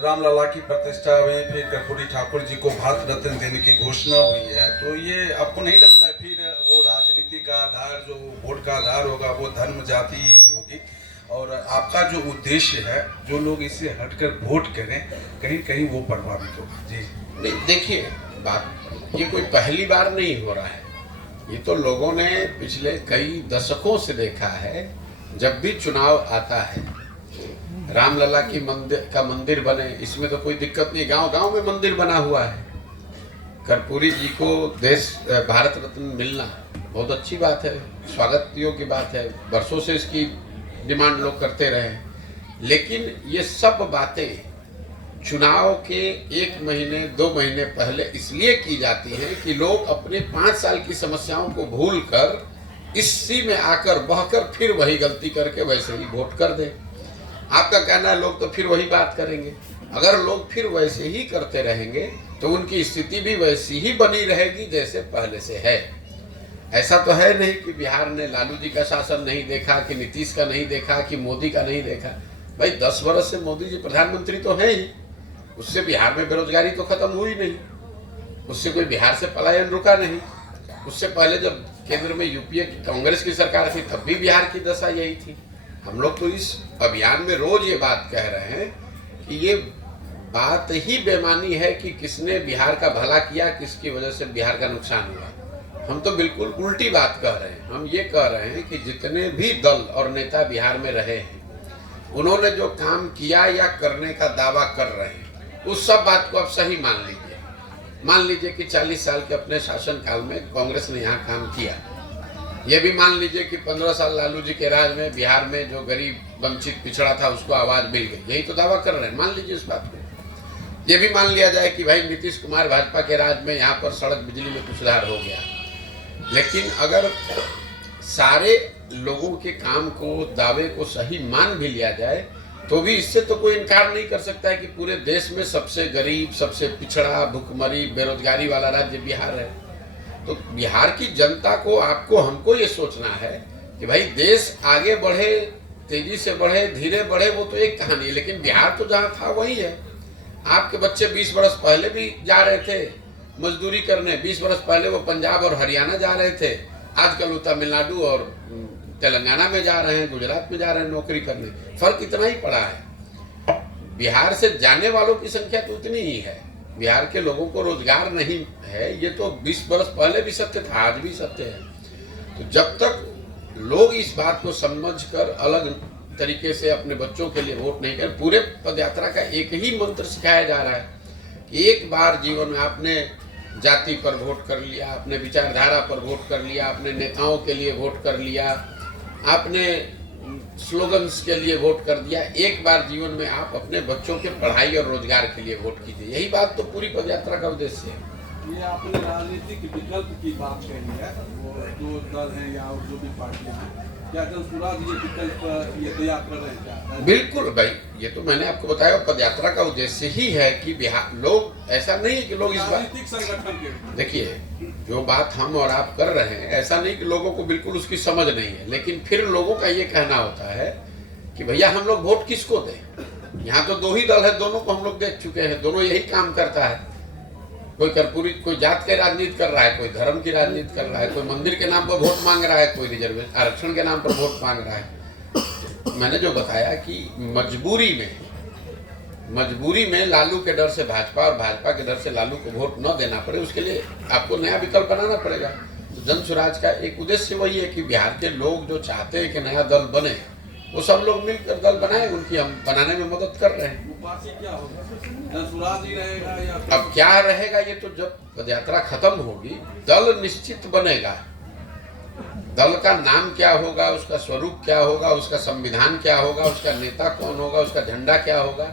रामलला की प्रतिष्ठा हुई, फिर कर्पूरी ठाकुर जी को भारत रत्न देने की घोषणा हुई है, तो ये आपको नहीं लगता है फिर वो राजनीति का आधार, जो वोट का आधार होगा वो धर्म जाति होगी, और आपका जो उद्देश्य है जो लोग इससे हटकर वोट करें कहीं कहीं वो प्रभावित होगा? जी नहीं, देखिए बात ये कोई पहली बार नहीं हो रहा है, ये तो लोगों ने पिछले कई दशकों से देखा है। जब भी चुनाव आता है, रामलला की मंदिर बने, इसमें तो कोई दिक्कत नहीं, गांव गांव में मंदिर बना हुआ है। कर्पूरी जी को भारत रत्न मिलना बहुत अच्छी बात है, स्वागत योग्य बात है, वर्षों से इसकी डिमांड लोग करते रहे। लेकिन ये सब बातें चुनाव के 1 महीने 2 महीने पहले इसलिए की जाती हैं कि लोग अपने 5 साल की समस्याओं को भूलकर इसी में आकर बहकर फिर वही गलती करके वैसे ही वोट कर दें। आपका कहना है लोग तो फिर वही बात करेंगे। अगर लोग फिर वैसे ही करते रहेंगे तो उनकी स्थिति भी वैसी ही बनी रहेगी जैसे पहले से है। ऐसा तो है नहीं कि बिहार ने लालू जी का शासन नहीं देखा, कि नीतीश का नहीं देखा, कि मोदी का नहीं देखा। भाई 10 वर्ष से मोदी जी प्रधानमंत्री तो हैं ही, उससे बिहार में बेरोजगारी तो खत्म हुई नहीं, उससे कोई बिहार से पलायन रुका नहीं। उससे पहले जब केंद्र में यूपीए कांग्रेस की सरकार थी तब भी बिहार की दशा यही थी। हम लोग तो इस अभियान में रोज ये बात कह रहे हैं कि ये बात ही बेमानी है कि किसने बिहार का भला किया, किसकी वजह से बिहार का नुकसान हुआ। हम तो बिल्कुल उल्टी बात कह रहे हैं। हम ये कह रहे हैं कि जितने भी दल और नेता बिहार में रहे हैं, उन्होंने जो काम किया या करने का दावा कर रहे हैं, उस सब बात को आप सही मान लीजिए। मान लीजिए कि 40 साल के अपने शासन काल में कांग्रेस ने यहाँ काम किया। ये भी मान लीजिए कि 15 साल लालू जी के राज में बिहार में जो गरीब वंचित पिछड़ा था उसको आवाज मिल गई, यही तो दावा कर रहे हैं। मान लीजिए इस बात को। ये भी मान लिया जाए कि भाई नीतीश कुमार भाजपा के राज में यहाँ पर सड़क बिजली में कुछ सुधार हो गया। लेकिन अगर सारे लोगों के काम को, दावे को सही मान भी लिया जाए तो भी इससे तो कोई इनकार नहीं कर सकता है कि पूरे देश में सबसे गरीब, सबसे पिछड़ा, भुखमरी, बेरोजगारी वाला राज्य बिहार है। तो बिहार की जनता को, आपको, हमको ये सोचना है कि भाई देश आगे बढ़े, तेजी से बढ़े, धीरे बढ़े, वो तो एक कहानी है, लेकिन बिहार तो जहाँ था वही है। आपके बच्चे 20 वर्ष पहले भी जा रहे थे मजदूरी करने, 20 वर्ष पहले वो पंजाब और हरियाणा जा रहे थे, आजकल वो तमिलनाडु और तेलंगाना में जा रहे हैं, गुजरात में जा रहे हैं नौकरी करने। फर्क इतना ही पड़ा है। बिहार से जाने वालों की संख्या तो उतनी ही है। बिहार के लोगों को रोजगार नहीं है, ये तो 20 वर्ष पहले भी सत्य था, आज भी सत्य है। तो जब तक लोग इस बात को समझकर अलग तरीके से अपने बच्चों के लिए वोट नहीं करें, पूरे पदयात्रा का एक ही मंत्र सिखाया जा रहा है कि एक बार जीवन में आपने जाति पर वोट कर लिया, आपने विचारधारा पर वोट कर लिया, आपने नेताओं के लिए वोट कर लिया, आपने स्लोगन्स के लिए वोट कर दिया, एक बार जीवन में आप अपने बच्चों के पढ़ाई और रोजगार के लिए वोट कीजिए। यही बात तो पूरी पदयात्रा का उद्देश्य है। ये आपने राजनीतिक विकल्प की बात कही है, वो जो दल हैं या जो भी पार्टियां हैं, क्या जनसुराज ये विकल्प ये तैयार कर रहे हैं क्या? बिल्कुल भाई, ये तो मैंने आपको बताया, पदयात्रा का उद्देश्य ही है कि बिहार लोग, ऐसा नहीं है कि लोग इस बात, संगठन के, देखिए जो बात हम और आप कर रहे हैं, ऐसा नहीं कि लोगों को बिल्कुल उसकी समझ नहीं है, लेकिन फिर लोगों का ये कहना होता है कि भैया हम लोग वोट किसको दें। यहाँ तो 2 ही दल है, दोनों को हम लोग देख चुके हैं, दोनों यही काम करता है। कोई कर्पूरी, कोई जात के राजनीति कर रहा है, कोई धर्म की राजनीति कर रहा है, कोई मंदिर के नाम पर वोट मांग रहा है, कोई रिजर्वेशन आरक्षण के नाम पर वोट मांग रहा है। मैंने जो बताया कि मजबूरी में लालू के डर से भाजपा और भाजपा के डर से लालू को वोट न देना पड़े, उसके लिए आपको नया विकल्प बनाना पड़ेगा। तो जन स्वराज का एक उद्देश्य वही है कि बिहार के लोग जो चाहते हैं कि नया दल बने, वो सब लोग मिलकर दल बनाए, उनकी हम बनाने में मदद कर रहे हैं। क्या होगा, जनसुराज ही रहेगा या अब क्या रहेगा ये तो जब पदयात्रा खत्म होगी, दल निश्चित बनेगा। दल का नाम क्या होगा, उसका स्वरूप क्या होगा, उसका संविधान क्या होगा, उसका नेता कौन होगा, उसका झंडा क्या होगा,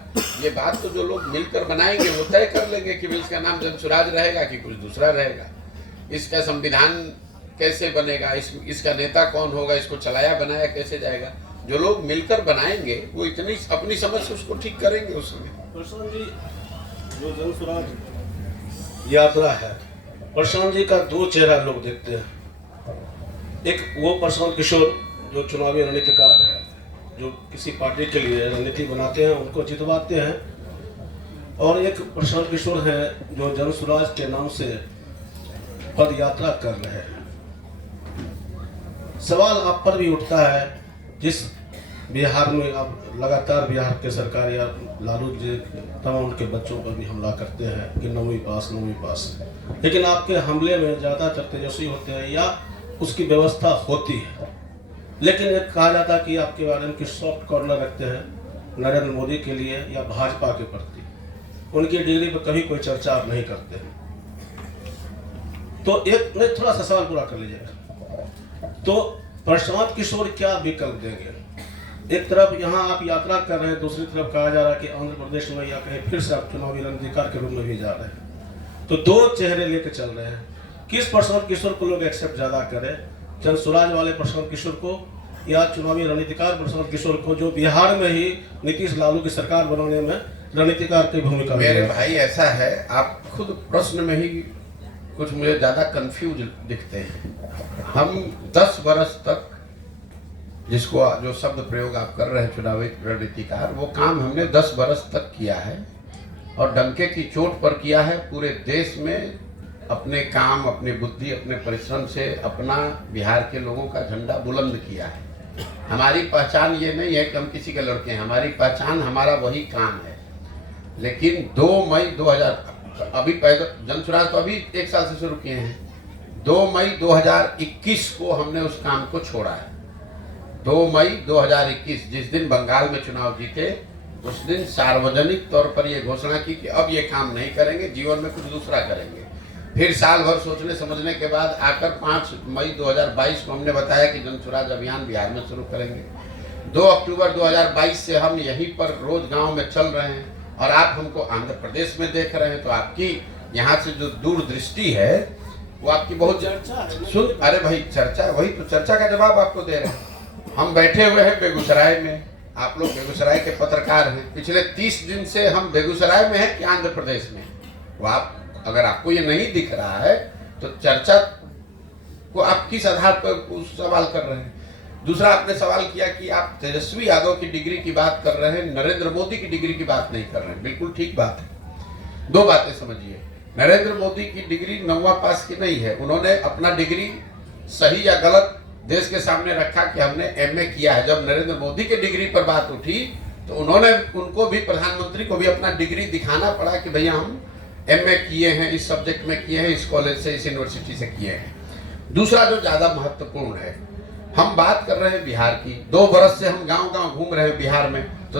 ये बात तो जो लोग मिलकर बनाएंगे वो तय कर लेंगे कि इसका नाम जनसुराज रहेगा कि कुछ दूसरा रहेगा, इसका संविधान कैसे बनेगा, इसका नेता कौन होगा, इसको चलाया बनाया कैसे जाएगा। जो लोग मिलकर बनाएंगे वो इतनी अपनी समझ से उसको ठीक करेंगे उस समय। प्रशांत जी, जो जनसुराज यात्रा है, प्रशांत जी का 2 चेहरा लोग देखते हैं। एक वो प्रशांत किशोर जो चुनावी रणनीतिकार है, जो किसी पार्टी के लिए रणनीति बनाते हैं, उनको जितवाते हैं, और एक प्रशांत किशोर है जो जन स्वराज के नाम से पद यात्रा कर रहे हैं। सवाल आप पर भी उठता है, जिस बिहार में अब लगातार बिहार के सरकार या लालू जी तमाम उनके बच्चों पर भी हमला करते हैं कि 9वीं पास, लेकिन आपके हमले में ज़्यादातर तेजस्वी होते हैं या उसकी व्यवस्था होती है। लेकिन एक कहा जाता है कि आपके बारे में कि सॉफ्ट कॉर्नर रखते हैं नरेंद्र मोदी के लिए या भाजपा के प्रति, उनकी डिग्री पर कभी कोई चर्चा आप नहीं करते। तो एक नहीं, थोड़ा सा सवाल पूरा कर लीजिएगा। तो प्रशांत किशोर क्या विकल्प देंगे? एक तरफ यहाँ आप यात्रा कर रहे हैं, दूसरी तरफ कहा जा रहा है कि आंध्र प्रदेश में या कहीं फिर से आप चुनावी रणनीतिकार के रूप में भी जा रहे हैं। तो दो चेहरे लेकर चल रहे हैं। किस प्रशांत किशोर को लोग एक्सेप्ट ज्यादा करें, जन स्वराज वाले प्रशांत किशोर को या चुनावी रणनीतिकार प्रशांत किशोर को, जो बिहार में ही नीतीश लालू की सरकार बनाने में रणनीतिकार की भूमिका? मेरे भाई ऐसा है, आप खुद प्रश्न में ही कुछ मुझे ज्यादा कंफ्यूज दिखते हैं। हम 10 बरस तक जिसको जो शब्द प्रयोग आप कर रहे हैं चुनावी रणनीतिकार, वो काम हमने 10 बरस तक किया है और डंके की चोट पर किया है। पूरे देश में अपने काम, अपनी बुद्धि, अपने परिश्रम से अपना बिहार के लोगों का झंडा बुलंद किया है। हमारी पहचान ये नहीं है कि हम किसी के लड़के हैं, हमारी पहचान हमारा वही काम है। लेकिन 2 मई 2000 अभी पैदल जन स्वराज तो अभी 1 साल से शुरू किए हैं। 2 मई 2021 को हमने उस काम को छोड़ा है। 2 मई 2021 जिस दिन बंगाल में चुनाव जीते, उस दिन सार्वजनिक तौर पर यह घोषणा की कि अब ये काम नहीं करेंगे, जीवन में कुछ दूसरा करेंगे। फिर साल भर सोचने समझने के बाद आकर 5 मई 2022 को हमने बताया कि जन स्वराज अभियान बिहार में शुरू करेंगे। 2 अक्टूबर 2022 से हम यहीं पर रोज गांव में चल रहे हैं और आप हमको आंध्र प्रदेश में देख रहे हैं। तो आपकी यहाँ से जो दूरदृष्टि है वो आपकी बहुत सुन, अरे भाई चर्चा, वही तो चर्चा का जवाब आपको दे रहे हैं। हम बैठे हुए हैं बेगूसराय में, आप लोग बेगूसराय के पत्रकार हैं। पिछले 30 दिन से हम बेगूसराय में हैं कि आंध्र प्रदेश में? वो आप, अगर आपको ये नहीं दिख रहा है तो चर्चा को आप किस आधार पर सवाल कर रहे हैं? दूसरा, आपने सवाल किया कि आप तेजस्वी यादव की डिग्री की बात कर रहे हैं, नरेंद्र मोदी की डिग्री की बात नहीं कर रहे हैं। बिल्कुल ठीक बात है। 2 बातें समझिए, नरेंद्र मोदी की डिग्री 9वां पास की नहीं है। उन्होंने अपना डिग्री सही या गलत देश के सामने रखा कि हमने MA किया है। जब नरेंद्र मोदी की डिग्री पर बात उठी तो उनको भी, प्रधानमंत्री को भी अपना डिग्री दिखाना पड़ा कि भैया हम MA किए हैं, इस सब्जेक्ट में किए हैं, इस कॉलेज से, इस यूनिवर्सिटी से किए हैं। दूसरा जो ज्यादा महत्वपूर्ण है, हम बात कर रहे हैं बिहार की। 2 बरस से हम गांव-गांव घूम रहे हैं बिहार में। तो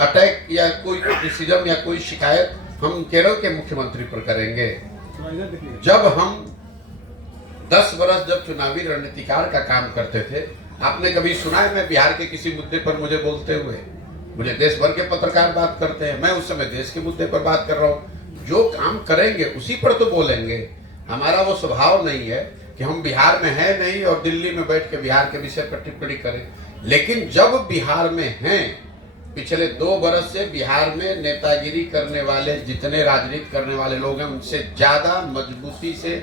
अटैक या कोई क्रिटिसिज्म या कोई शिकायत हम केरल के मुख्यमंत्री पर करेंगे। जब हम 10 बरस जब चुनावी रणनीतिकार का काम करते थे, आपने कभी सुना है मैं बिहार के किसी मुद्दे पर मुझे बोलते हुए? मुझे देश भर के पत्रकार बात करते हैं, मैं उस समय देश के मुद्दे पर बात कर रहा हूँ। जो काम करेंगे उसी पर तो बोलेंगे। हमारा वो स्वभाव नहीं है कि हम बिहार में हैं नहीं और दिल्ली में बैठ के बिहार के विषय पर टिप्पणी करें। लेकिन जब बिहार में हैं, पिछले 2 बरस से बिहार में नेतागिरी करने वाले, जितने राजनीति करने वाले लोग हैं, उनसे ज्यादा मजबूती से,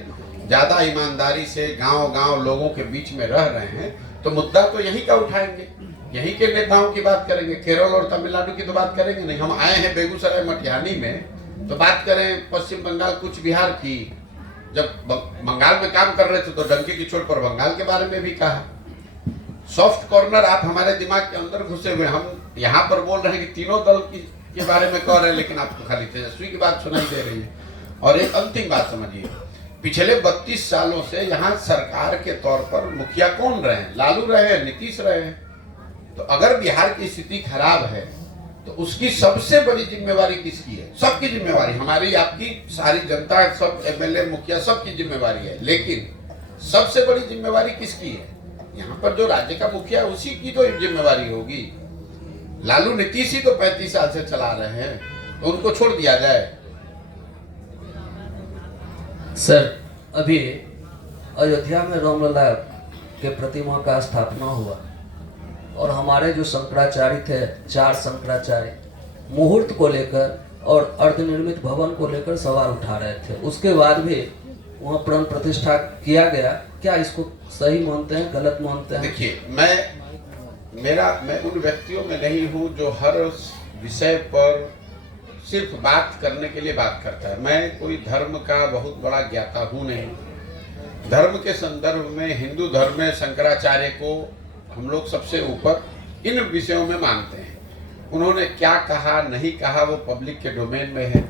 ज्यादा ईमानदारी से गांव-गांव लोगों के बीच में रह रहे हैं। तो मुद्दा तो यहीं का उठाएंगे, यहीं के नेताओं की बात करेंगे। केरल और तमिलनाडु की तो बात करेंगे नहीं। हम आए हैं बेगूसराय मटिहानी में, तो बात करें पश्चिम बंगाल, कुछ बिहार की। जब बंगाल में काम कर रहे थे तो डंके की चोट पर बंगाल के बारे में भी कहा। सॉफ्ट कॉर्नर आप हमारे दिमाग के अंदर घुसे हुए। हम यहाँ पर बोल रहे हैं कि तीनों दल के बारे में कह रहे हैं, लेकिन आपको खाली तेजस्वी की बात सुनाई दे रही है। और एक अंतिम बात समझिए, पिछले 32 सालों से यहाँ सरकार के तौर पर मुखिया कौन रहे हैं? लालू रहे हैं, नीतीश रहे हैं। तो अगर बिहार की स्थिति खराब है तो उसकी सबसे बड़ी जिम्मेवारी किसकी है? सबकी जिम्मेवारी, हमारी, आपकी, सारी जनता, सब MLA, मुखिया, सबकी जिम्मेवारी है। लेकिन सबसे बड़ी जिम्मेवारी किसकी है? यहाँ पर जो राज्य का मुखिया है उसी की तो जिम्मेवारी होगी। लालू नीतीश ही तो 35 साल से चला रहे हैं, तो उनको छोड़ दिया जाए। सर, अभी अयोध्या में रामलला के प्रतिमा का स्थापना हुआ और हमारे जो शंकराचार्य थे, 4 शंकराचार्य, मुहूर्त को लेकर और अर्धनिर्मित भवन को लेकर सवाल उठा रहे थे। उसके बाद भी वहाँ प्राण प्रतिष्ठा किया गया। क्या इसको सही मानते हैं, गलत मानते हैं? देखिए, मैं उन व्यक्तियों में नहीं हूँ जो हर विषय पर सिर्फ बात करने के लिए बात करता है। मैं कोई धर्म का बहुत बड़ा ज्ञाता हूँ नहीं। धर्म के संदर्भ में हिंदू धर्म में शंकराचार्य को हम लोग सबसे ऊपर इन विषयों में मानते हैं। उन्होंने क्या कहा नहीं कहा वो पब्लिक के डोमेन में है।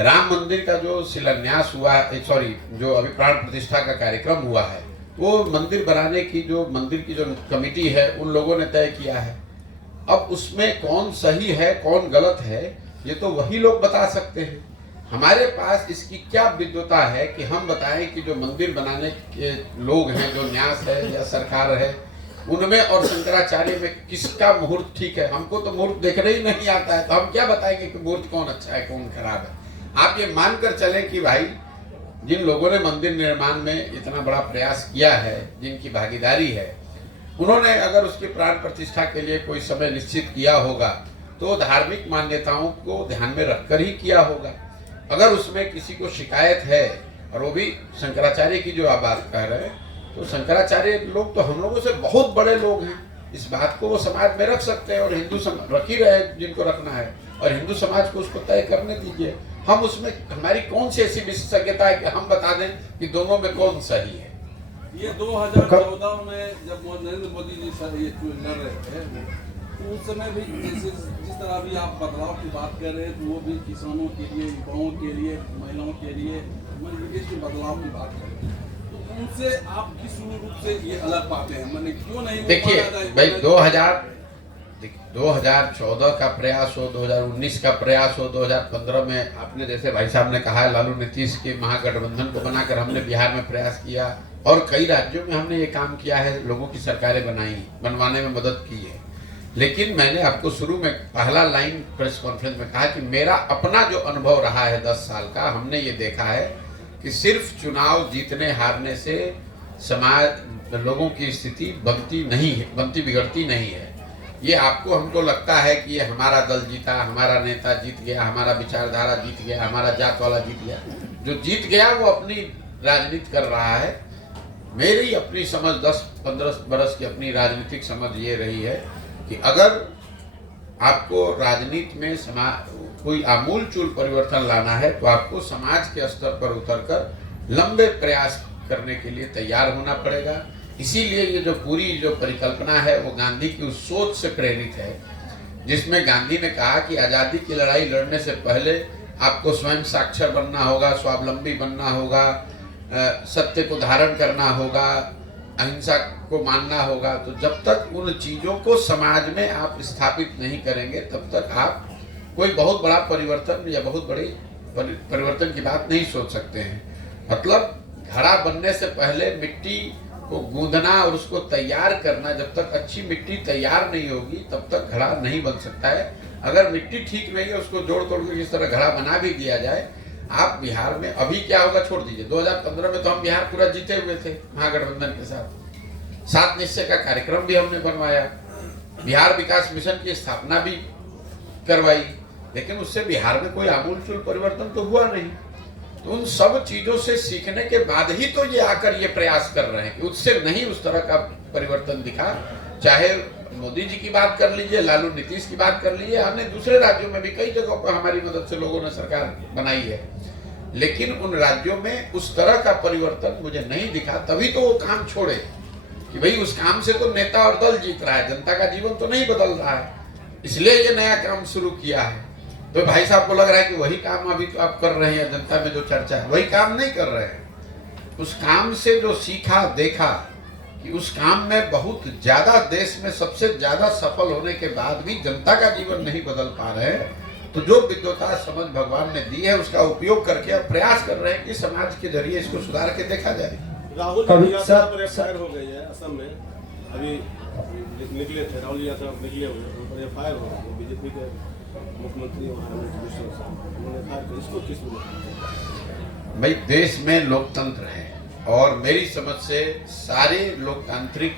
राम मंदिर का जो शिलान्यास हुआ है, जो अभी प्राण प्रतिष्ठा का कार्यक्रम हुआ है, वो मंदिर बनाने की जो मंदिर की जो कमेटी है उन लोगों ने तय किया है। अब उसमें कौन सही है कौन गलत है ये तो वही लोग बता सकते हैं। हमारे पास इसकी क्या विद्वता है कि हम बताएं कि जो मंदिर बनाने के लोग हैं, जो न्यास है या सरकार है, उनमें और शंकराचार्य में किसका मुहूर्त ठीक है। हमको तो मुहूर्त देखने ही नहीं आता है, तो हम क्या बताएंगे कि मुहूर्त कौन अच्छा है कौन खराब है। आप ये मानकर चलें कि भाई जिन लोगों ने मंदिर निर्माण में इतना बड़ा प्रयास किया है, जिनकी भागीदारी है, उन्होंने अगर उसकी प्राण प्रतिष्ठा के लिए कोई समय निश्चित किया होगा तो धार्मिक मान्यताओं को ध्यान में रखकर ही किया होगा। अगर उसमें किसी को शिकायत है, और वो भी शंकराचार्य की जो आप बात कह रहे हैं, तो शंकराचार्य लोग तो हम लोगों से बहुत बड़े लोग हैं। इस बात को वो समाज में रख सकते हैं और हिंदू समाज रख ही रहे जिनको रखना है, और हिंदू समाज को उसको तय करने दीजिए। हम उसमें हमारी कौन सी ऐसी विशेषज्ञता है कि हम बता दें कि दोनों में कौन सही है। ये 2014 में जब नरेंद्र मोदी जी ये लड़ रहे थे तो उस समय भी जिस तरह भी आप बदलाव की बात कर रहे हैं, तो वो भी किसानों के लिए, युवाओं के लिए, महिलाओं के लिए विदेश में बदलाव की बात कर रहे हैं, तो उनसे आप किस रूप से ये अलग पाते हैं? मैंने क्यों नहीं देखिए भाई, 2014 का प्रयास हो, 2019 का प्रयास हो, 2015 में आपने जैसे भाई साहब ने कहा लालू नीतीश के महागठबंधन को बनाकर हमने बिहार में प्रयास किया, और कई राज्यों में हमने ये काम किया है, लोगों की सरकारें बनवाने में मदद की है। लेकिन मैंने आपको शुरू में पहला लाइन प्रेस कॉन्फ्रेंस में कहा कि मेरा अपना जो अनुभव रहा है 10 साल का, हमने ये देखा है कि सिर्फ चुनाव जीतने हारने से समाज लोगों की स्थिति बनती बिगड़ती नहीं है। ये आपको हमको लगता है कि ये हमारा दल जीता, हमारा नेता जीत गया, हमारा विचारधारा जीत गया, हमारा जात वाला जीत गया। जो जीत गया वो अपनी राजनीति कर रहा है। मेरी अपनी समझ 10-15 बरस की अपनी राजनीतिक समझ ये रही है कि अगर आपको राजनीति में कोई आमूलचूल परिवर्तन लाना है तो आपको समाज के स्तर पर उतरकर लंबे प्रयास करने के लिए तैयार होना पड़ेगा। इसीलिए ये जो पूरी जो परिकल्पना है वो गांधी की उस सोच से प्रेरित है, जिसमें गांधी ने कहा कि आज़ादी की लड़ाई लड़ने से पहले आपको स्वयं साक्षर बनना होगा, स्वावलंबी बनना होगा, सत्य को धारण करना होगा, अहिंसा को मानना होगा। तो जब तक उन चीज़ों को समाज में आप स्थापित नहीं करेंगे तब तक आप कोई बहुत बड़ा परिवर्तन या बहुत बड़ी परिवर्तन की बात नहीं सोच सकते हैं। मतलब घड़ा बनने से पहले मिट्टी को गूंदना और उसको तैयार करना, जब तक अच्छी मिट्टी तैयार नहीं होगी तब तक घड़ा नहीं बन सकता है। अगर मिट्टी ठीक नहीं है उसको जोड़ तोड़ के किस तरह घड़ा बना भी दिया जाए। आप बिहार में अभी क्या होगा छोड़ दीजिए, 2015 में तो हम बिहार पूरा जीते हुए थे महागठबंधन के साथ। 7 निश्चय का कार्यक्रम भी हमने बनवाया, बिहार विकास मिशन की स्थापना भी करवाई, लेकिन उससे बिहार में कोई आमूलचूल परिवर्तन तो हुआ नहीं। तो उन सब चीजों से सीखने के बाद ही तो ये आकर ये प्रयास कर रहे हैं कि उससे नहीं उस तरह का परिवर्तन दिखा। चाहे मोदी जी की बात कर लीजिए, लालू नीतीश की बात कर लीजिए, हमने दूसरे राज्यों में भी कई जगहों पर हमारी मदद से लोगों ने सरकार बनाई है, लेकिन उन राज्यों में उस तरह का परिवर्तन मुझे नहीं दिखा। तभी तो वो काम छोड़े कि भाई उस काम से तो नेता और दल जीत रहा है, जनता का जीवन तो नहीं बदल रहा है, इसलिए ये नया काम शुरू किया है। तो भाई साहब को लग रहा है कि वही काम अभी तो आप कर रहे हैं, जनता में जो चर्चा है वही काम नहीं कर रहे हैं। उस काम से जो सीखा देखा कि उस काम में बहुत ज्यादा, देश में सबसे ज्यादा सफल होने के बाद भी जनता का जीवन नहीं बदल पा रहे हैं, तो जो विद्वता समझ भगवान ने दी है उसका उपयोग करके अब प्रयास कर रहे हैं कि समाज के जरिए इसको सुधार के देखा जाए। राहुल जी यात्रा पर एफआईआर हो गई है असम में, अभी निकले थे राहुल यात्रा निकले हुए, एफआईआर हो गई बीजेपी के मुख्यमंत्री उन्होंने इसको किस भाई देश में लोकतंत्र है और मेरी समझ से सारे लोकतांत्रिक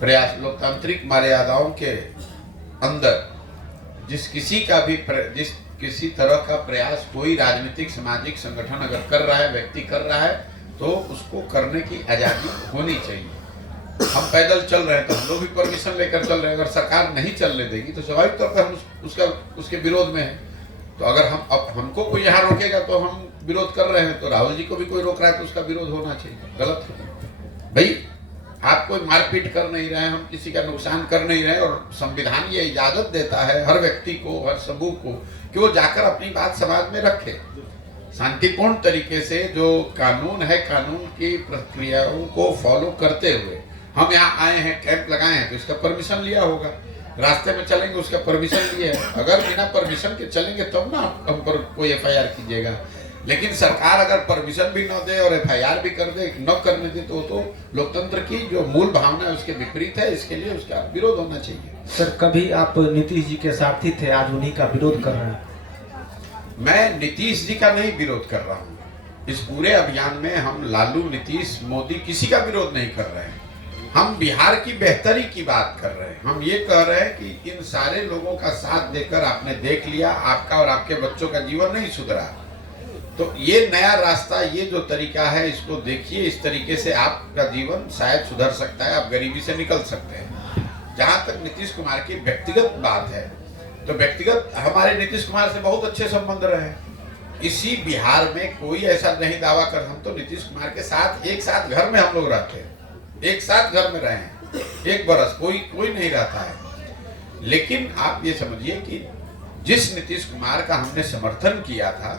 प्रयास, लोकतांत्रिक मर्यादाओं के अंदर जिस किसी तरह का प्रयास कोई राजनीतिक सामाजिक संगठन अगर कर रहा है, व्यक्ति कर रहा है, तो उसको करने की आजादी होनी चाहिए। हम पैदल चल रहे हैं तो हम लोग भी परमिशन लेकर चल रहे हैं, अगर सरकार नहीं चलने देगी तो स्वाभाविक तौर पर हम उसके विरोध में है। तो अगर हम अब हमको कोई यहाँ रोकेगा तो हम विरोध कर रहे हैं, तो राहुल जी को भी कोई रोक रहा है तो उसका विरोध होना चाहिए। गलत है भाई, आप कोई मारपीट कर नहीं रहे हैं, हम किसी का नुकसान कर नहीं रहे, और संविधान ये इजाजत देता है हर व्यक्ति को, हर समूह को, कि वो जाकर अपनी बात समाज में रखे शांतिपूर्ण तरीके से। जो कानून है, कानून की प्रक्रियाओं को फॉलो करते हुए। हम यहाँ आए हैं, कैंप लगाए हैं, तो इसका परमिशन लिया होगा। रास्ते में चलेंगे, उसका परमिशन लिया है। अगर बिना परमिशन के चलेंगे तब ना हम पर कोई FIR कीजिएगा। लेकिन सरकार अगर परमिशन भी न दे और FIR भी कर दे, न करने दे, तो लोकतंत्र की जो मूल भावना है उसके विपरीत है। इसके लिए उसका विरोध होना चाहिए। सर, कभी आप नीतीश जी के साथी थे, आज उन्हीं का विरोध कर रहे हैं। मैं नीतीश जी का नहीं विरोध कर रहा हूँ। इस पूरे अभियान में हम लालू, नीतीश, मोदी किसी का विरोध नहीं कर रहे हैं। हम बिहार की बेहतरी की बात कर रहे हैं। हम ये कह रहे हैं कि इन सारे लोगों का साथ देकर आपने देख लिया, आपका और आपके बच्चों का जीवन नहीं सुधरा, तो ये नया रास्ता, ये जो तरीका है, इसको देखिए। इस तरीके से आपका जीवन शायद सुधर सकता है, आप गरीबी से निकल सकते हैं। जहाँ तक नीतीश कुमार की व्यक्तिगत बात है, तो व्यक्तिगत हमारे नीतीश कुमार से बहुत अच्छे संबंध रहे। इसी बिहार में कोई ऐसा नहीं दावा कर, हम तो नीतीश कुमार के साथ एक साथ घर में हम लोग रहते हैं, एक साथ घर में रहे हैं 1 बरस, कोई नहीं रहता है। लेकिन आप ये समझिए कि जिस नीतीश कुमार का हमने समर्थन किया था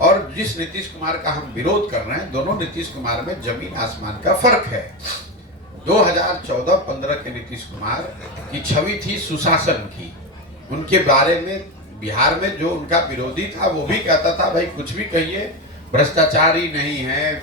और जिस नीतीश कुमार का हम विरोध कर रहे हैं, दोनों नीतीश कुमार में जमीन आसमान का फर्क है। 2014-15 के नीतीश कुमार की छवि थी सुशासन की। उनके बारे में बिहार में जो उनका विरोधी था वो भी कहता था, भाई कुछ भी कहिए, भ्रष्टाचार ही नहीं है,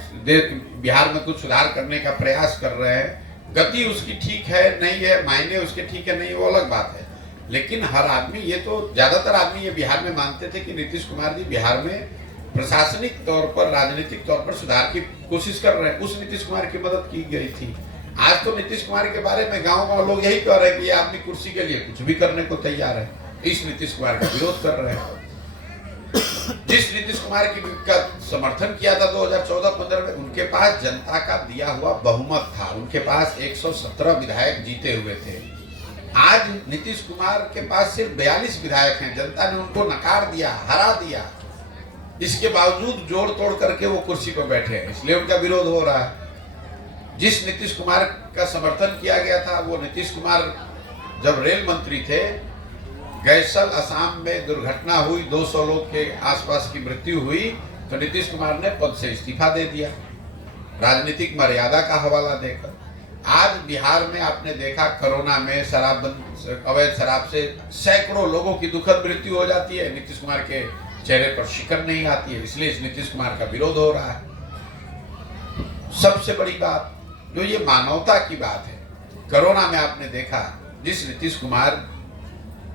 बिहार में कुछ सुधार करने का प्रयास कर रहे हैं। गति उसकी ठीक है नहीं है, मायने उसके ठीक है नहीं, वो अलग बात है। लेकिन हर आदमी, ये तो ज्यादातर आदमी ये बिहार में मानते थे कि नीतीश कुमार जी बिहार में प्रशासनिक तौर पर, राजनीतिक तौर पर सुधार की कोशिश कर रहे हैं। उस नीतीश कुमार की मदद की गई थी। आज तो नीतीश कुमार के बारे में गाँव लोग यही कह रहे हैं कि ये आदमी कुर्सी के लिए कुछ भी करने को तैयार है। इस नीतीश कुमार का विरोध कर रहे हैं। जिस नीतीश कुमार का समर्थन किया था 2014-15 में, उनके पास जनता का दिया हुआ बहुमत था। उनके पास 117 विधायक जीते हुए थे। आज नीतीश कुमार के पास सिर्फ 42 विधायक हैं। जनता ने उनको नकार दिया, हरा दिया। इसके बावजूद जोड़ तोड़ करके वो कुर्सी पर बैठे हैं, इसलिए उनका विरोध हो रहा है। जिस नीतीश कुमार का समर्थन किया गया था, वो नीतीश कुमार जब रेल मंत्री थे, गैसल असम में दुर्घटना हुई, 200 लोग के आसपास की मृत्यु हुई, तो नीतीश कुमार ने पद से इस्तीफा दे दिया राजनीतिक मर्यादा का हवाला देकर। आज बिहार में आपने देखा, कोरोना में अवैध शराब से सैकड़ों लोगों की दुखद मृत्यु हो जाती है। नीतीश कुमार के चेहरे पर शिकन नहीं आती है, इसलिए इस नीतीश कुमार का विरोध हो रहा है। सबसे बड़ी बात जो ये मानवता की बात है, कोरोना में आपने देखा, जिस नीतीश कुमार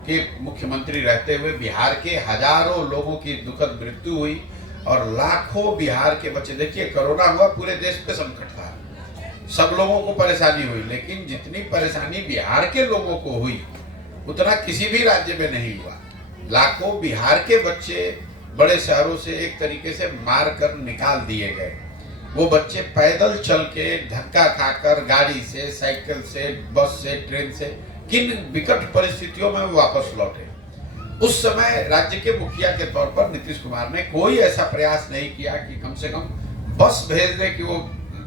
के मुख्यमंत्री रहते हुए बिहार के हजारों लोगों की दुखद मृत्यु हुई और लाखों बिहार के बच्चे, देखिए कोरोना हुआ, पूरे देश पे संकट था, सब लोगों को परेशानी हुई, लेकिन जितनी परेशानी बिहार के लोगों को हुई उतना किसी भी राज्य में नहीं हुआ। लाखों बिहार के बच्चे बड़े शहरों से एक तरीके से मार कर निकाल दिए गए। वो बच्चे पैदल चल के, धक्का खाकर, गाड़ी से, साइकिल से, बस से, ट्रेन से, किन विकट परिस्थितियों में वापस लौटे। उस समय राज्य के मुखिया के तौर पर नीतीश कुमार ने कोई ऐसा प्रयास नहीं किया कि कम से कम बस भेज दे कि वो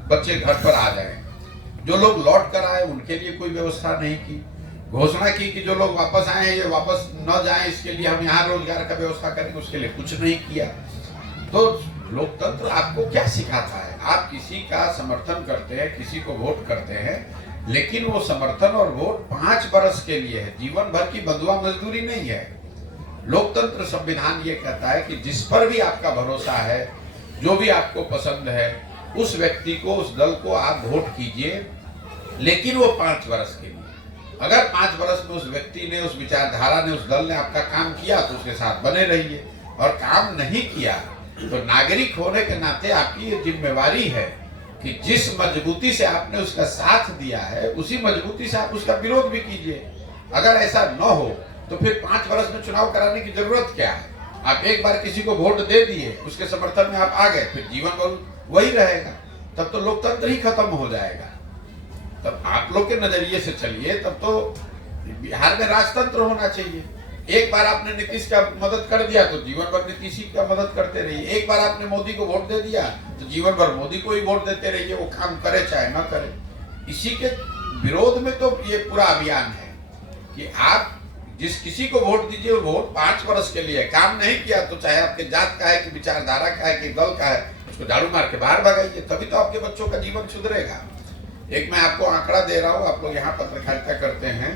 बच्चे घर पर आ जाएं। जो लोग लौट कर आए उनके लिए कोई व्यवस्था नहीं की। घोषणा की कि जो लोग वापस आए हैं ये वापस न जाएं, इसके लिए हम यहाँ रोजगार का व्यवस्था करेंगे, उसके लिए कुछ नहीं किया। तो लोकतंत्र आपको क्या सिखाता है? आप किसी का समर्थन करते हैं, किसी को वोट करते हैं, लेकिन वो समर्थन और वोट 5 वर्ष के लिए है, जीवन भर की बंधुआ मजदूरी नहीं है। लोकतंत्र संविधान ये कहता है कि जिस पर भी आपका भरोसा है, जो भी आपको पसंद है, उस व्यक्ति को, उस दल को आप वोट कीजिए, लेकिन वो 5 वर्ष के लिए। अगर 5 वर्ष में उस व्यक्ति ने, उस विचारधारा ने, उस दल ने आपका काम किया तो उसके साथ बने रहिए, और काम नहीं किया तो नागरिक होने के नाते आपकी ये जिम्मेवारी है कि जिस मजबूती से आपने उसका साथ दिया है उसी मजबूती से आप उसका विरोध भी कीजिए। अगर ऐसा न हो तो फिर 5 वर्ष में चुनाव कराने की जरूरत क्या है? आप एक बार किसी को वोट दे दिए, उसके समर्थन में आप आ गए, फिर जीवन भर वही रहेगा, तब तो लोकतंत्र ही खत्म हो जाएगा। तब आप लोग के नजरिए से चलिए, तब तो बिहार में राजतंत्र होना चाहिए। एक बार आपने नीतीश का मदद कर दिया तो जीवन भर नीतीश ही का मदद करते रहिए। एक बार आपने मोदी को वोट दे दिया तो जीवन भर मोदी को ही वोट देते रहिए, वो काम करे चाहे ना करे। इसी के विरोध में तो ये पूरा अभियान है कि आप जिस किसी को वोट दीजिए, वो वोट 5 वर्ष के लिए, काम नहीं किया तो चाहे आपके जात का है कि विचारधारा का है कि दल का है, उसको झाड़ू मार के बाहर भगाइए, तभी तो आपके बच्चों का जीवन सुधरेगा। एक मैं आपको आंकड़ा दे रहा हूँ, आप लोग यहाँ पत्रकारिता करते हैं,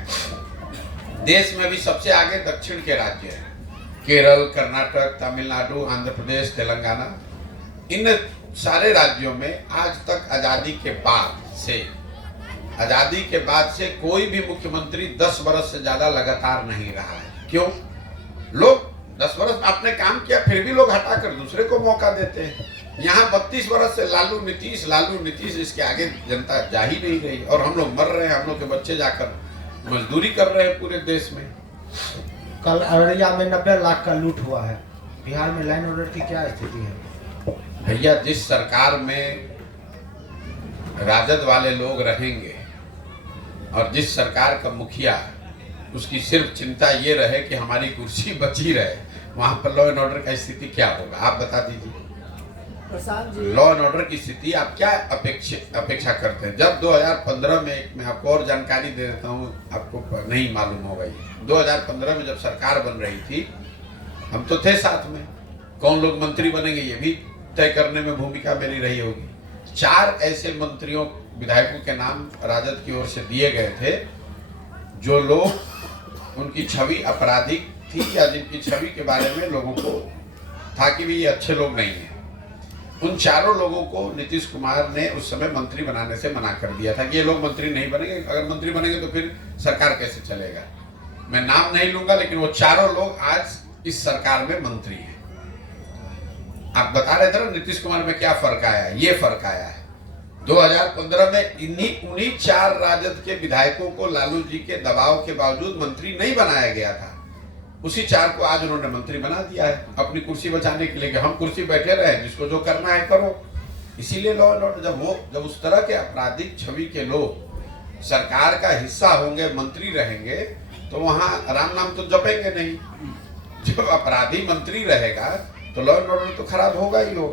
देश में भी सबसे आगे दक्षिण के राज्य हैं, केरल, कर्नाटक, तमिलनाडु, आंध्र प्रदेश, तेलंगाना। इन सारे राज्यों में आज तक आजादी के बाद से कोई भी मुख्यमंत्री 10 वर्ष से ज्यादा लगातार नहीं रहा है। क्यों? लोग 10 वर्ष आपने काम किया, फिर भी लोग हटाकर दूसरे को मौका देते हैं। यहाँ 32 वर्ष से लालू नीतीश, इसके आगे जनता जा ही नहीं रही, और हम लोग मर रहे हैं, हम लोग के बच्चे जाकर मजदूरी कर रहे हैं पूरे देश में। कल अररिया में 90 लाख का लूट हुआ है। बिहार में लाइन ऑर्डर की क्या स्थिति है? भैया, जिस सरकार में राजद वाले लोग रहेंगे और जिस सरकार का मुखिया उसकी सिर्फ चिंता ये रहे कि हमारी कुर्सी बची रहे, वहां पर लॉ एंड ऑर्डर का स्थिति क्या होगा आप बता दीजिए। लॉ एंड ऑर्डर की स्थिति आप क्या अपेक्षा करते हैं? जब 2015 में, मैं आपको और जानकारी दे देता हूँ, आपको नहीं मालूम होगा ये, 2015 में जब सरकार बन रही थी, हम तो थे साथ में, कौन लोग मंत्री बनेंगे ये भी तय करने में भूमिका मेरी रही होगी। 4 ऐसे मंत्रियों, विधायकों के नाम राजद की ओर से दिए गए थे जो लोग, उनकी छवि आपराधिक थी या जिनकी छवि के बारे में लोगों को था कि भी ये अच्छे लोग नहीं हैं। उन चारों लोगों को नीतीश कुमार ने उस समय मंत्री बनाने से मना कर दिया था कि ये लोग मंत्री नहीं बनेंगे, अगर मंत्री बनेंगे तो फिर सरकार कैसे चलेगा। मैं नाम नहीं लूंगा, लेकिन वो चारों लोग आज इस सरकार में मंत्री हैं। आप बता रहे थे ना नीतीश कुमार में क्या फर्क आया, ये फर्क आया है। 2015 में उन्हीं 4 राजद के विधायकों को लालू जी के दबाव के बावजूद मंत्री नहीं बनाया गया था, उसी 4 को आज उन्होंने मंत्री बना दिया है अपनी कुर्सी बचाने के लिए कि हम कुर्सी बैठे रहे, जिसको जो करना है करो। इसीलिए लॉ एंड ऑर्डर, जब उस तरह के आपराधिक छवि के लोग सरकार का हिस्सा होंगे, मंत्री रहेंगे, तो वहां राम नाम तो जपेंगे नहीं। जो अपराधी मंत्री रहेगा तो लॉ एंड ऑर्डर तो खराब होगा ही हो।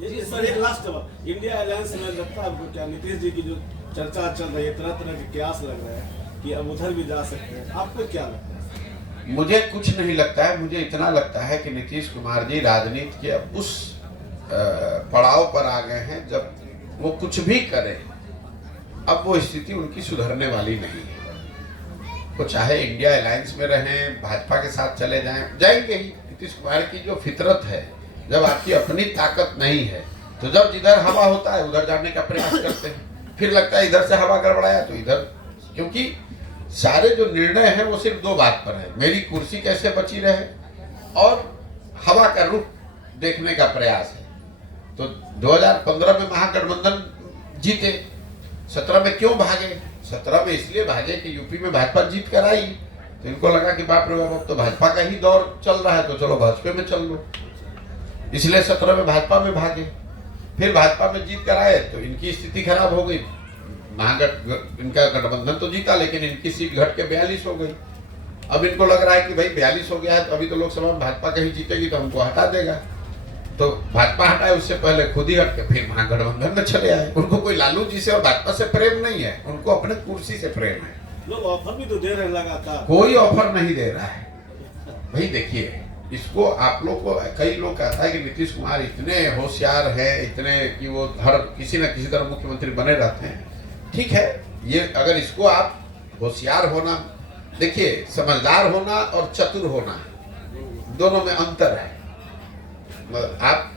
ये सर एक लास्ट बात, इंडिया अलायंस में लगता है आपको क्या नीतीश जी की जो चर्चा चल रही है, तरह तरह के कयास लग रहे हैं कि अब उधर भी जा सकते हैं, आपको क्या लगता है? मुझे कुछ नहीं लगता है, मुझे इतना लगता है कि नीतीश कुमार जी राजनीति के अब उस पड़ाव पर आ गए हैं जब वो कुछ भी करें, अब वो स्थिति उनकी सुधरने वाली नहीं है। वो चाहे इंडिया अलायंस में रहें, भाजपा के साथ चले जाएंगे ही। नीतीश कुमार की जो फितरत है, जब आपकी अपनी ताकत नहीं है तो जब जिधर हवा होता है उधर जाने का प्रयास करते हैं, फिर लगता है इधर से हवा गड़बड़ाया तो इधर, क्योंकि सारे जो निर्णय हैं वो सिर्फ 2 बात पर है, मेरी कुर्सी कैसे बची रहे और हवा का रुख देखने का प्रयास है। तो 2015 में महागठबंधन जीते, 17 में क्यों भागे? 17 में इसलिए भागे कि यूपी में भाजपा जीत कर आई, तो इनको लगा कि बाप रे बाप, तो भाजपा का ही दौर चल रहा है तो चलो भाजपा में चल लो, इसलिए 17 में भाजपा में भागे। फिर भाजपा में जीत कर आए तो इनकी स्थिति खराब हो गई, इनका गठबंधन तो जीता लेकिन इनकी सीट घट के 42 हो गई। अब इनको लग रहा है कि भाई 42 हो गया है तो अभी तो लोकसभा में भाजपा कहीं जीतेगी तो हमको हटा देगा, तो भाजपा हटाए उससे पहले खुद ही हट के फिर महागठबंधन में चले आए। उनको कोई लालू जी से और भाजपा से प्रेम नहीं है, उनको अपने कुर्सी से प्रेम है। लोग ऑफर भी तो दे रहे हैं लगातार, कोई ऑफर नहीं दे रहा है भाई। देखिए, इसको आप लोग को, कई लोग कहता है कि नीतीश कुमार इतने होशियार है, इतने कि वो हर किसी न किसी तरह मुख्यमंत्री बने रहते हैं। ठीक है, ये अगर इसको आप होशियार होना, देखिए समझदार होना और चतुर होना दोनों में अंतर है। आप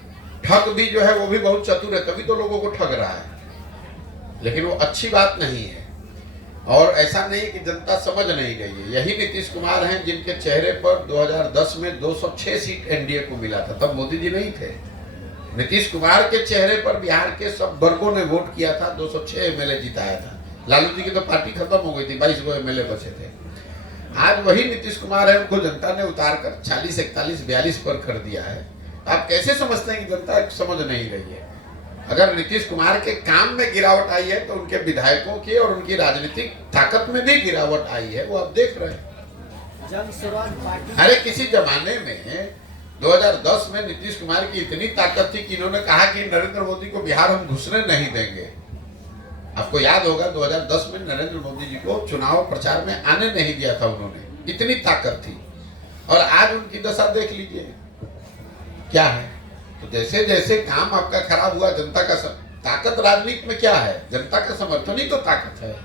ठग भी जो है वो भी बहुत चतुर है, तभी तो लोगों को ठग रहा है, लेकिन वो अच्छी बात नहीं है। और ऐसा नहीं कि जनता समझ नहीं रही है। यही नीतीश कुमार हैं जिनके चेहरे पर 2010 में 206 सीट एनडीए को मिला था, तब मोदी जी नहीं थे। नीतीश कुमार के चेहरे पर बिहार के सब वर्गों ने वोट किया था, 206 एमएलए जिताया था। लालू जी की तो पार्टी खत्म हो गई थी, 22 गो एमएलए बचे थे। आज वही नीतीश कुमार है, उनको जनता ने उतार कर 40, 41, 42 पर कर दिया है। आप कैसे समझते हैं कि जनता समझ नहीं रही है? अगर नीतीश कुमार के काम में गिरावट आई है तो उनके विधायकों की और उनकी राजनीतिक ताकत में भी गिरावट आई है, वो आप देख रहे हैं। जन स्वराज पार्टी अरे किसी जमाने में 2010 में नीतीश कुमार की इतनी ताकत थी कि इन्होंने कहा कि नरेंद्र मोदी को बिहार हम घुसने नहीं देंगे। आपको याद होगा 2010 में नरेंद्र मोदी जी को चुनाव प्रचार में आने नहीं दिया था उन्होंने, इतनी ताकत थी। और आज उनकी दशा देख लीजिए क्या है। तो जैसे जैसे काम आपका खराब हुआ, जनता का ताकत राजनीति में क्या है, जनता का समर्थन ही तो ताकत है।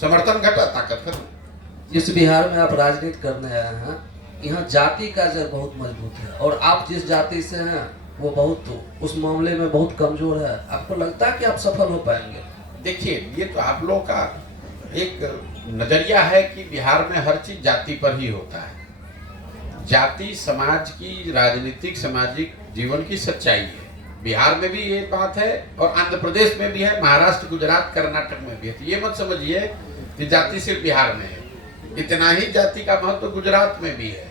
समर्थन घटा ताकत खत्म। जिस बिहार में आप राजनीति करने आए हैं, यहाँ जाति का जड़ बहुत मजबूत है और आप जिस जाति से हैं वो बहुत उस मामले में बहुत कमजोर है। आपको लगता है कि आप सफल हो पाएंगे? देखिए, ये तो आप लोगों का एक नजरिया है कि बिहार में हर चीज जाति पर ही होता है। जाति समाज की, राजनीतिक सामाजिक जीवन की सच्चाई है। बिहार में भी ये बात है और आंध्र प्रदेश में भी है, महाराष्ट्र, गुजरात, कर्नाटक में भी है। तो ये मत समझिए कि जाति सिर्फ बिहार में है। इतना ही जाति का महत्व गुजरात में भी है,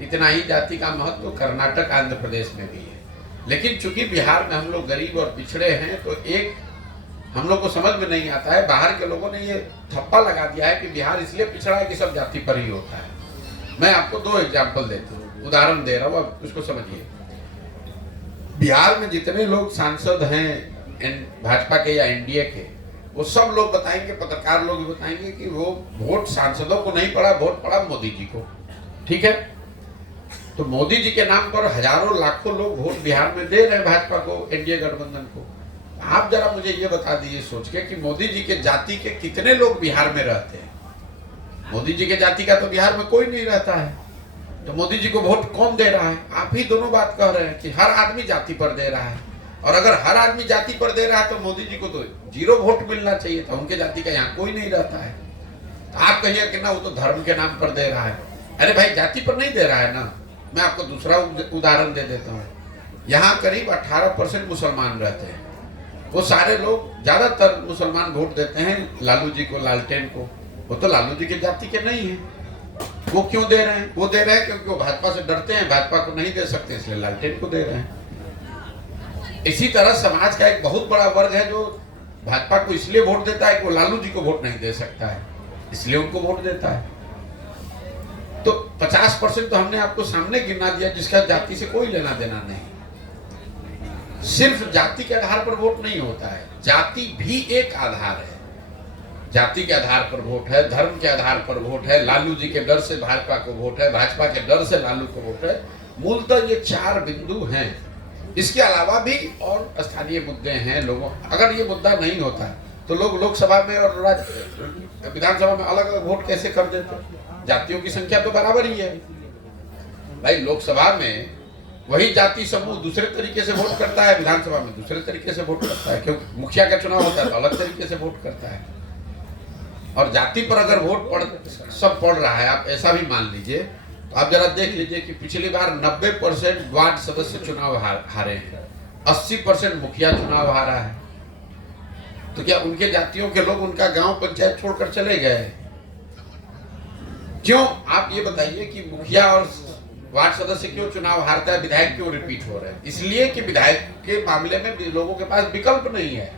इतना ही जाति का महत्व कर्नाटक, आंध्र प्रदेश में भी है। लेकिन चूंकि बिहार में हम लोग गरीब और पिछड़े हैं, तो एक हम लोग को समझ में नहीं आता है। बाहर के लोगों ने ये थप्पा लगा दिया है कि बिहार इसलिए पिछड़ा है कि सब जाति पर ही होता है। मैं आपको 2 एग्जाम्पल देता हूँ, उदाहरण दे रहा हूँ, अब उसको समझिए। बिहार में जितने लोग सांसद हैं भाजपा के या एनडीए के, वो सब लोग बताएंगे, पत्रकार लोग भी बताएंगे कि वो वोट सांसदों को नहीं पड़ा, वोट पड़ा मोदी जी को। ठीक है, तो मोदी जी के नाम पर हजारों लाखों लोग वोट बिहार में दे रहे हैं भाजपा को, एनडीए गठबंधन को। आप जरा मुझे ये बता दीजिए सोच के कि मोदी जी के जाति के कितने लोग बिहार में रहते हैं। मोदी जी के जाति का तो बिहार में कोई नहीं रहता है, तो मोदी जी को वोट कौन दे रहा है? आप ही दोनों बात कह रहे हैं कि हर आदमी जाति पर दे रहा है। और अगर हर आदमी जाति पर दे रहा है तो मोदी जी को तो 0 वोट मिलना चाहिए था। उनके जाति का यहाँ कोई नहीं रहता है। तो आप कहिए कि ना वो तो धर्म के नाम पर दे रहा है। अरे भाई, जाति पर नहीं दे रहा है ना। मैं आपको दूसरा उदाहरण दे देता हूँ। यहाँ करीब 18% मुसलमान रहते हैं। वो सारे लोग, ज्यादातर मुसलमान वोट देते हैं लालू जी को, लालटेन को। वो तो लालू जी के जाति के नहीं है। वो क्यों दे रहे हैं? वो दे रहे हैं क्योंकि वो भाजपा से डरते हैं, भाजपा को नहीं दे सकते, इसलिए लालटेन को दे रहे हैं। इसी तरह समाज का एक बहुत बड़ा वर्ग है जो भाजपा को इसलिए वोट देता है कि वो लालू जी को वोट नहीं दे सकता है, इसलिए उनको वोट देता है। तो 50% तो हमने आपको सामने गिना दिया जिसका जाति से कोई लेना देना नहीं। सिर्फ जाति के आधार पर वोट नहीं होता है, जाति भी एक आधार है। जाति के आधार पर वोट है, धर्म के आधार पर वोट है, लालू जी के डर से भाजपा को वोट है, भाजपा के डर से लालू को वोट है। मूलतः ये 4 बिंदु हैं। इसके अलावा भी और स्थानीय मुद्दे हैं। लोगों, अगर ये मुद्दा नहीं होता तो लोग लोकसभा में और विधानसभा में अलग अलग वोट कैसे कर देते? जातियों की संख्या तो बराबर ही है भाई। लोकसभा में वही जाति समूह दूसरे तरीके से वोट करता है, विधानसभा में दूसरे तरीके से वोट करता है, क्योंकि मुखिया का चुनाव होता है तो अलग तरीके से वोट करता है। और जाति पर अगर वोट सब पड़ रहा है, आप ऐसा भी मान लीजिए, तो आप जरा देख लीजिए कि पिछली बार 90% वार्ड सदस्य चुनाव हारे हैं, 80% मुखिया चुनाव हारा है। तो क्या उनके जातियों के लोग उनका गांव पंचायत छोड़कर चले गए? क्यों? आप ये बताइए कि मुखिया और वार्ड सदस्य क्यों चुनाव हारता है, विधायक क्यों रिपीट हो रहे हैं? इसलिए कि विधायक के मामले में लोगों के पास विकल्प नहीं है।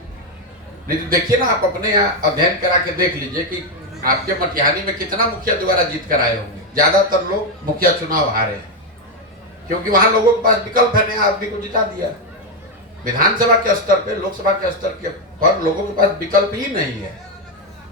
नहीं तो देखिए ना, आप अपने यहाँ अध्ययन करा के देख लीजिए कि आपके मटिहानी में कितना मुखिया दोबारा जीत कर आए होंगे। ज्यादातर लोग मुखिया चुनाव हारे हैं क्योंकि वहां लोगों के पास विकल्प है, नए आदमी को जिता दिया। विधानसभा के स्तर पे, लोकसभा के स्तर के पर लोगों के पास विकल्प ही नहीं है।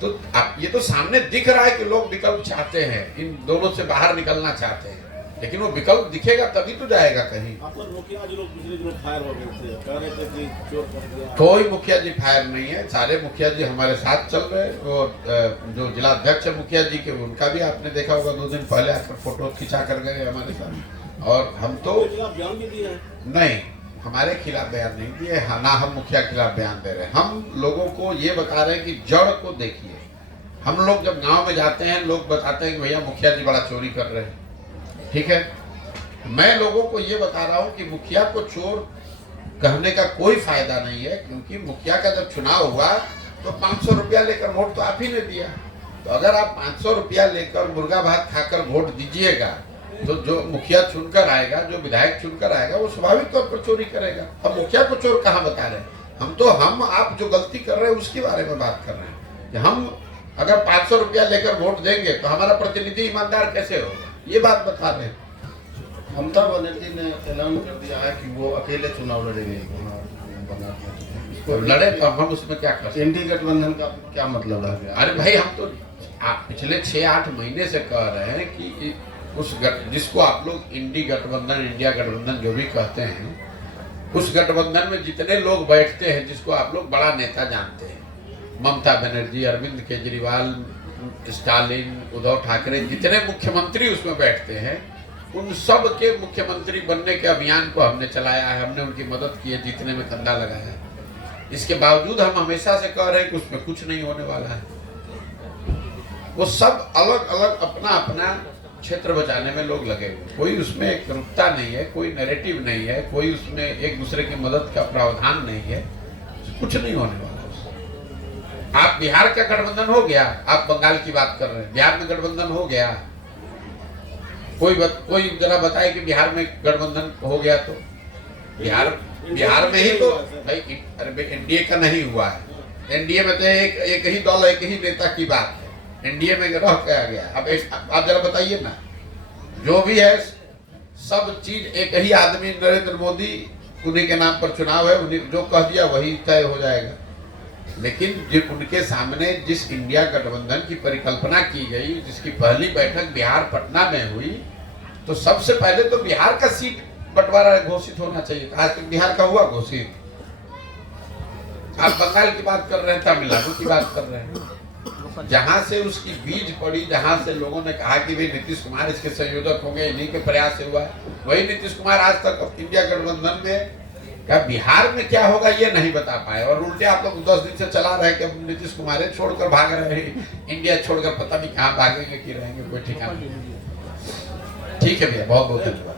तो आप ये तो सामने दिख रहा है कि लोग विकल्प चाहते हैं, इन दोनों से बाहर निकलना चाहते हैं, लेकिन वो विकल्प दिखेगा तभी तो जाएगा कहीं। मुखिया जी लोग पिछले दिनों फायर हो गए थे, कह रहे थे कि चोर पकड़ गया। कोई मुखिया जी फायर नहीं है, सारे मुखिया जी हमारे साथ चल रहे हैं। और जो जिला अध्यक्ष है मुखिया जी के, उनका भी आपने देखा होगा 2 दिन पहले आकर फोटो खिंचा कर गए हमारे साथ। और हम तो बयान भी दिया है, नहीं, हमारे खिलाफ बयान नहीं दिए, ना हम मुखिया के खिलाफ बयान दे रहे हैं। हम लोगों को ये बता रहे हैं कि जड़ को देखिए। हम लोग जब गांव में जाते हैं, लोग बताते हैं कि भैया मुखिया जी बड़ा चोरी कर रहे हैं। ठीक है, मैं लोगों को ये बता रहा हूं कि मुखिया को चोर कहने का कोई फायदा नहीं है, क्योंकि मुखिया का जब चुनाव हुआ तो 500 रुपया लेकर वोट तो आप ही ने दिया। तो अगर आप 500 रुपया लेकर मुर्गा भात खाकर वोट दीजिएगा तो जो मुखिया चुनकर आएगा, जो विधायक चुनकर आएगा, वो स्वाभाविक तौर पर चोरी करेगा। अब मुखिया को चोर कहाँ बता रहे हैं? हम आप जो गलती कर रहे हैं उसके बारे में बात कर रहे हैं कि हम अगर 500 रुपया लेकर वोट देंगे तो हमारा प्रतिनिधि ईमानदार कैसे होगा? ये बात बता रहे हैं। ममता बनर्जी ने ऐलान कर दिया है कि वो अकेले चुनाव लड़ेंगे वहाँ बनारस में। तो लड़े तो हम उसमें क्या कर सकते हैं? एनडीए गठबंधन का क्या मतलब है? अरे भाई हम तो पिछले 6-8 महीने से कह रहे हैं कि जिसको आप लोग इंडी गठबंधन, इंडिया गठबंधन जो भी कहते हैं, उस गठबंधन में जितने लोग बैठते हैं जिसको आप लोग बड़ा नेता जानते हैं, ममता बनर्जी, अरविंद केजरीवाल, स्टालिन, उद्धव ठाकरे, जितने मुख्यमंत्री उसमें बैठते हैं, उन सब के मुख्यमंत्री बनने के अभियान को हमने चलाया है, हमने उनकी मदद की है, जीतने में कंधा लगाया है। इसके बावजूद हम हमेशा से कह रहे हैं कि उसमें कुछ नहीं होने वाला है। वो सब अलग अलग अपना अपना क्षेत्र बचाने में लोग लगे हुए, कोई उसमें एकरूपता नहीं है, कोई नैरेटिव नहीं है, कोई उसमें एक दूसरे की मदद का प्रावधान नहीं है, कुछ नहीं होने वाला उससे। आप बिहार का गठबंधन हो गया, आप बंगाल की बात कर रहे हैं, बिहार में गठबंधन हो गया, कोई जरा बताए कि बिहार में गठबंधन हो गया तो बिहार में ही तो भाई एनडीए का नहीं हुआ है। एनडीए में तो एक ही दल, एक ही नेता की बात है, एनडीए में रह के आ गया। अब आप जरा बताइए ना, जो भी है सब चीज एक ही आदमी, नरेंद्र मोदी, उन्हीं के नाम पर चुनाव है, उन्हीं जो कह दिया वही तय हो जाएगा। लेकिन उनके सामने जिस इंडिया गठबंधन की परिकल्पना की गई, जिसकी पहली बैठक बिहार पटना में हुई, तो सबसे पहले तो बिहार का सीट बंटवारा घोषित होना चाहिए। आज तक बिहार का हुआ घोषित? आप बंगाल की बात कर रहे हैं, तमिलनाडु की बात कर रहे हैं, जहां से उसकी बीज पड़ी, जहां से लोगों ने कहा कि भाई नीतीश कुमार इसके संयोजक होंगे, इन्हीं के प्रयास से हुआ, वही नीतीश कुमार आज तक इंडिया गठबंधन में क्या बिहार में क्या होगा ये नहीं बता पाए, और उल्टे आप लोग 10 दिन से चला रहे कि नीतीश कुमार छोड़कर भाग रहे हैं, इंडिया छोड़कर पता नहीं कहाँ भागेंगे कि रहेंगे, कोई ठिकाना नहीं। ठीक है भैया, बहुत बहुत धन्यवाद।